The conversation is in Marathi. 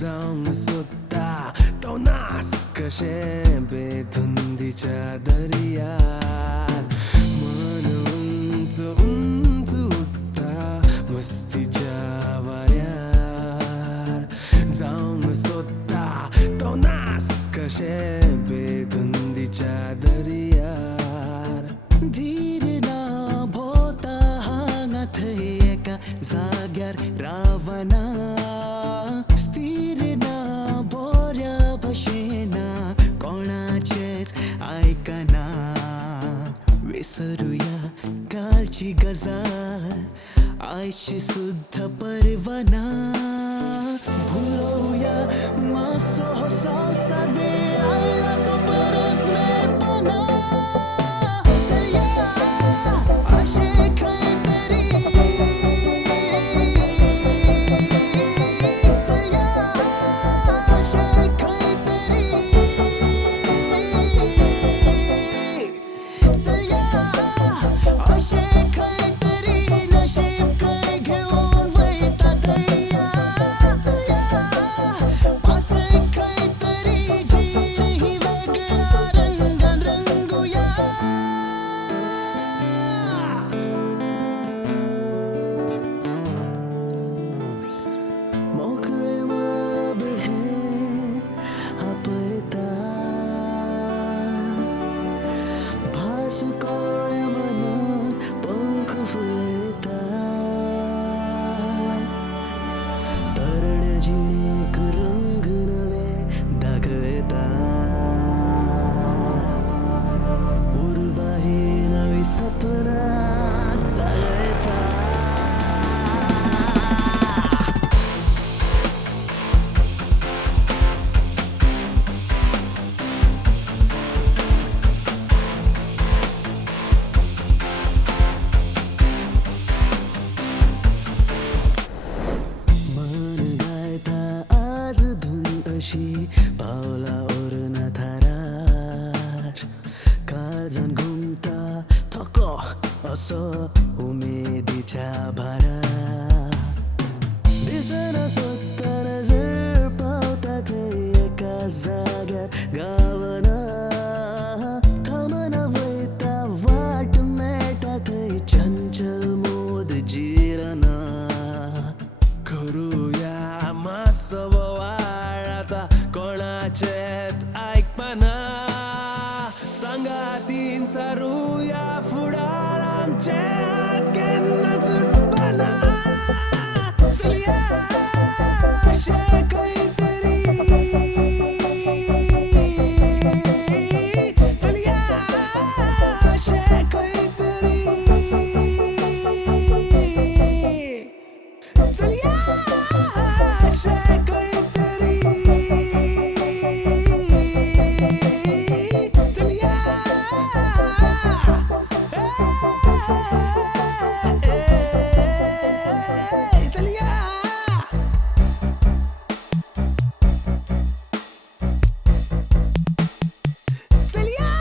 जाऊन सुद्धा तो नास कशे बेधुंदीच्या दर्यात मन उंच उंच उठा मस्तीच्या वाऱ्यार जाऊन सुद्धा तो नास कशे बेधुंदीच्या दर्यार धीर ना भोवता हांगा थंय एका जाग्यार रावना स्थिर ना बोऱ्या भशेना कोणाचेच आयकना विसरूया कालची गजाल आयची सुद्धा परवाना भुलवूया मासो हो संसार वेळ आयला तो परत मेळपना चलया अशें खंय तरी चलया अशें खंय तरी चलया अशें खंय तरी नशीब खंय घेऊन वयता थंया पासय खंय तरी जीण ही वेगळ्या रंगान रंगुया मोकळे मळब हे आपयता भास कोवळ्या मनात पंख फुलयता तरण्या जिणेक रंग नवे दाखयता उर्बा ही नवी सपना जागयता मन गायता आज धुन अशी पावला ओरना थारार काळजान घुमता थको असो उमेदीच्या भारार दिसना सोदता नजर पावता थंय एका जाग्यार गावना थांबना वयता वाट मेळटा थंय चंचल मोद जिरना करूया मातसो बोवाळ आतां कोणाचेच आयकपना सांगातीन सारुया फुडार आमचे हात केन्ना सुटपना चलया अशें खंय तरी चलया अशें खंय तरी चलया अशें खंय तरी चलया चलया चलया